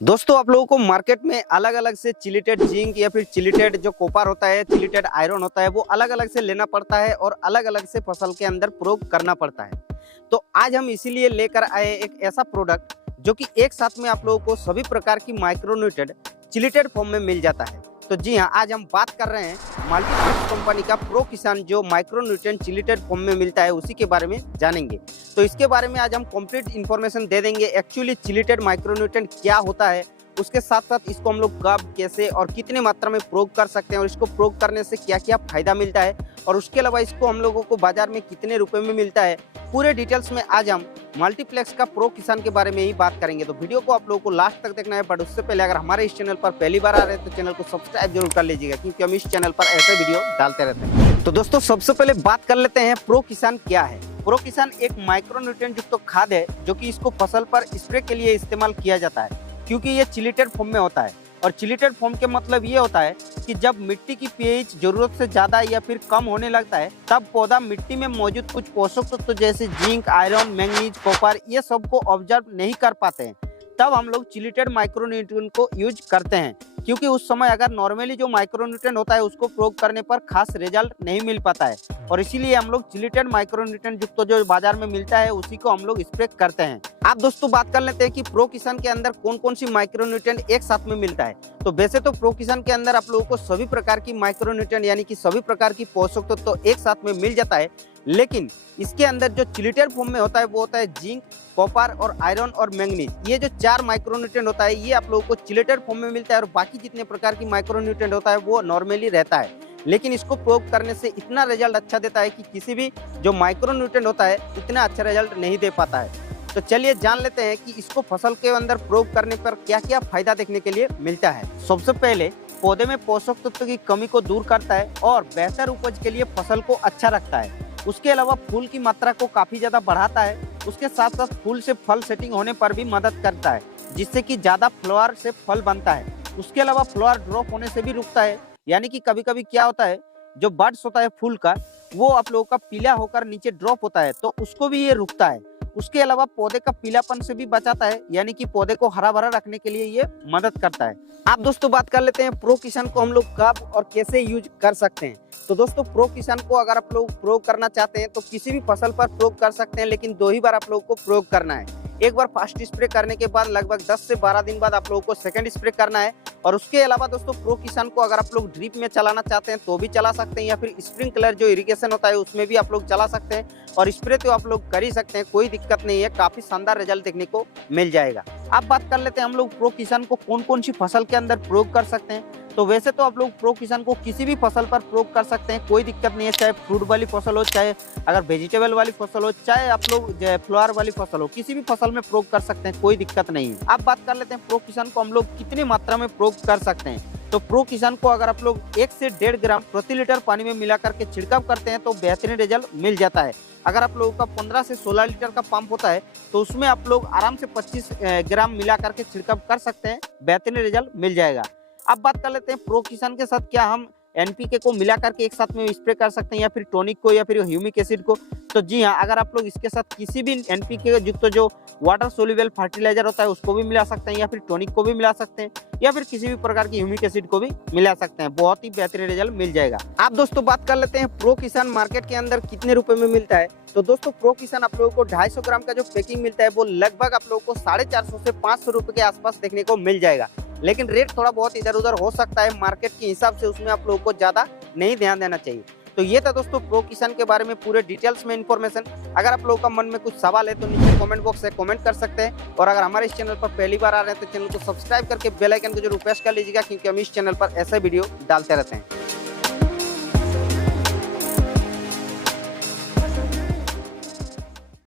दोस्तों आप लोगों को मार्केट में अलग अलग से चिलिटेड जिंक या फिर चिलिटेड जो कॉपर होता है, चिलिटेड आयरन होता है, वो अलग अलग से लेना पड़ता है और अलग अलग से फसल के अंदर प्रयोग करना पड़ता है। तो आज हम इसीलिए लेकर आए एक ऐसा प्रोडक्ट जो कि एक साथ में आप लोगों को सभी प्रकार की माइक्रोन्यूट्रेंट चिलिटेड फॉर्म में मिल जाता है। तो जी हाँ, आज हम बात कर रहे हैं मल्टीप्लेक्स कंपनी का प्रो किसान जो माइक्रोन्यूट्रेंट चिलिटेड फॉर्म में मिलता है, उसी के बारे में जानेंगे। तो इसके बारे में आज हम कंप्लीट इन्फॉर्मेशन दे देंगे। एक्चुअली चिलिटेड माइक्रोन्यूट्रेंट क्या होता है, उसके साथ साथ इसको हम लोग कब, कैसे और कितने मात्रा में प्रयोग कर सकते हैं और इसको प्रयोग करने से क्या क्या फायदा मिलता है और उसके अलावा इसको हम लोगों को बाजार में कितने रुपए में मिलता है, पूरे डिटेल्स में आज हम मल्टीप्लेक्स का प्रो किसान के बारे में ही बात करेंगे। तो वीडियो को आप लोगों को लास्ट तक देखना है, बट उससे पहले अगर हमारे इस चैनल पर पहली बार आ रहे हैं तो चैनल को सब्सक्राइब जरूर कर लीजिएगा, क्योंकि हम इस चैनल पर ऐसे वीडियो डालते रहते हैं। तो दोस्तों सबसे पहले बात कर लेते हैं प्रो किसान क्या है। प्रो किसान एक माइक्रोन्यूट्रिएंट युक्त खाद है जो कि इसको फसल पर स्प्रे के लिए इस्तेमाल किया जाता है, क्योंकि ये चिलिटेड फॉर्म में होता है। और चिलिटेड फॉर्म के मतलब ये होता है कि जब मिट्टी की पीएच जरूरत से ज्यादा या फिर कम होने लगता है, तब पौधा मिट्टी में मौजूद कुछ पोषक तत्व जैसे जिंक, आयरन, मैंगनीज, कॉपर ये सब को ऑब्जर्व नहीं कर पाते हैं, तब हम लोग चिलिटेड माइक्रोन्यूट्रिएंट को यूज करते हैं। क्योंकि उस समय अगर नॉर्मली जो माइक्रोन्यूट्रिएंट होता है उसको प्रयोग करने पर खास रिजल्ट नहीं मिल पाता है, और इसीलिए हम लोग चिलिटेड माइक्रोन्यूट्रिएंट युक्त जो बाजार में मिलता है उसी को हम लोग स्प्रे करते हैं। आप दोस्तों बात कर लेते हैं कि प्रो किसान के अंदर कौन कौन सी माइक्रोन्यूट्रिएंट एक साथ में मिलता है। तो वैसे तो प्रो किसान के अंदर आप लोगों को सभी प्रकार की माइक्रोन्यूट्रिएंट यानी कि सभी प्रकार की पोषक तत्व तो एक साथ में मिल जाता है, लेकिन इसके अंदर जो चिलिटेड फॉर्म में होता है वो होता है जिंक, कॉपर और आयरन और मैंगनीज। ये जो 4 माइक्रोन्यूट्रिएंट होता है ये आप लोगों को चिलिटेड फॉर्म में मिलता है, और बाकी जितने प्रकार की माइक्रोन्यूट्रिएंट होता है वो नॉर्मली रहता है। लेकिन इसको प्रयोग करने से इतना रिजल्ट अच्छा देता है कि किसी भी जो माइक्रोन्यूट्रिएंट होता है इतना अच्छा रिजल्ट नहीं दे पाता है। तो चलिए जान लेते हैं कि इसको फसल के अंदर प्रयोग करने पर क्या क्या फायदा देखने के लिए मिलता है। सबसे पहले पौधे में पोषक तत्व की कमी को दूर करता है और बेहतर उपज के लिए फसल को अच्छा रखता है। उसके अलावा फूल की मात्रा को काफी ज्यादा बढ़ाता है। उसके साथ साथ फूल से फल सेटिंग होने पर भी मदद करता है, जिससे कि ज्यादा फ्लावर से फल बनता है। उसके अलावा फ्लावर ड्रॉप होने से भी रुकता है, यानी कि कभी कभी क्या होता है जो बड्स होता है फूल का वो आप लोगों का पीला होकर नीचे ड्रॉप होता है, तो उसको भी ये रुकता है। उसके अलावा पौधे का पीलापन से भी बचाता है, यानी कि पौधे को हरा भरा रखने के लिए ये मदद करता है। आप दोस्तों बात कर लेते हैं प्रो किसान को हम लोग कब और कैसे यूज कर सकते हैं। तो दोस्तों प्रो किसान को अगर आप लोग प्रयोग करना चाहते हैं तो किसी भी फसल पर प्रयोग कर सकते हैं, लेकिन 2 ही बार आप लोगों को प्रयोग करना है। एक बार फर्स्ट स्प्रे करने के बाद लगभग 10 से 12 दिन बाद आप लोगों को सेकंड स्प्रे करना है। और उसके अलावा दोस्तों प्रो किसान को अगर आप लोग ड्रिप में चलाना चाहते हैं तो भी चला सकते हैं, या फिर स्प्रिंकलर जो इरिगेशन होता है उसमें भी आप लोग चला सकते हैं। और स्प्रे तो आप लोग कर ही सकते हैं, कोई दिक्कत नहीं है, काफी शानदार रिजल्ट देखने को मिल जाएगा। अब बात कर लेते हैं हम लोग प्रो किसान को कौन कौन सी फसल के अंदर प्रयोग कर सकते हैं। तो वैसे तो आप लोग प्रो किसान को किसी भी फसल पर प्रयोग कर सकते हैं, कोई दिक्कत नहीं है, चाहे फ्रूट वाली फसल हो, चाहे अगर वेजिटेबल वाली फसल हो, चाहे आप लोग फ्लावर वाली फसल हो, किसी भी फसल में प्रयोग कर सकते हैं, कोई दिक्कत नहीं है। अब बात कर लेते हैं प्रो किसान को हम लोग कितनी मात्रा में प्रयोग कर सकते हैं। तो प्रो किसान को अगर आप लोग 1 से 1.5 ग्राम प्रति लीटर पानी में मिला करके छिड़काव करते हैं तो बेहतरीन रिजल्ट मिल जाता है। अगर आप लोगों का 15 से 16 लीटर का पंप होता है तो उसमें आप लोग आराम से 25 ग्राम मिला करके छिड़काव कर सकते हैं, बेहतरीन रिजल्ट मिल जाएगा। अब बात कर लेते हैं प्रो किसान के साथ क्या हम एनपीके को मिला करके एक साथ में स्प्रे कर सकते हैं, या फिर टॉनिक को, या फिर ह्यूमिक एसिड को। तो जी हाँ, अगर आप लोग इसके साथ किसी भी एनपीके युक्त तो जो वाटर सोल्यूबल फर्टिलाइजर होता है उसको भी मिला सकते हैं, या फिर टॉनिक को भी मिला सकते हैं, या फिर किसी भी प्रकार की ह्यूमिक एसिड को भी मिला सकते हैं, बहुत ही बेहतरीन रिजल्ट मिल जाएगा। आप दोस्तों बात कर लेते हैं प्रो किसान मार्केट के अंदर कितने रुपए में मिलता है। तो दोस्तों प्रो किसान आप लोगों को 250 ग्राम का जो पैकिंग मिलता है वो लगभग आप लोगों को 450 से 500 रुपए के आसपास देखने को मिल जाएगा। लेकिन रेट थोड़ा बहुत इधर उधर हो सकता है मार्केट के हिसाब से, उसमें आप लोगों को ज्यादा नहीं ध्यान देना चाहिए। तो ये था दोस्तों प्रो किसान के बारे में पूरे डिटेल्स में इन्फॉर्मेशन। अगर आप लोगों का मन में कुछ सवाल है तो नीचे कमेंट बॉक्स से कमेंट कर सकते हैं, और अगर हमारे इस चैनल पर पहली बार आ रहे हैं तो चैनल को सब्सक्राइब करके बेल आइकन को जरूर प्रेस कर लीजिएगा, क्योंकि हम इस चैनल पर ऐसे वीडियो डालते रहते हैं।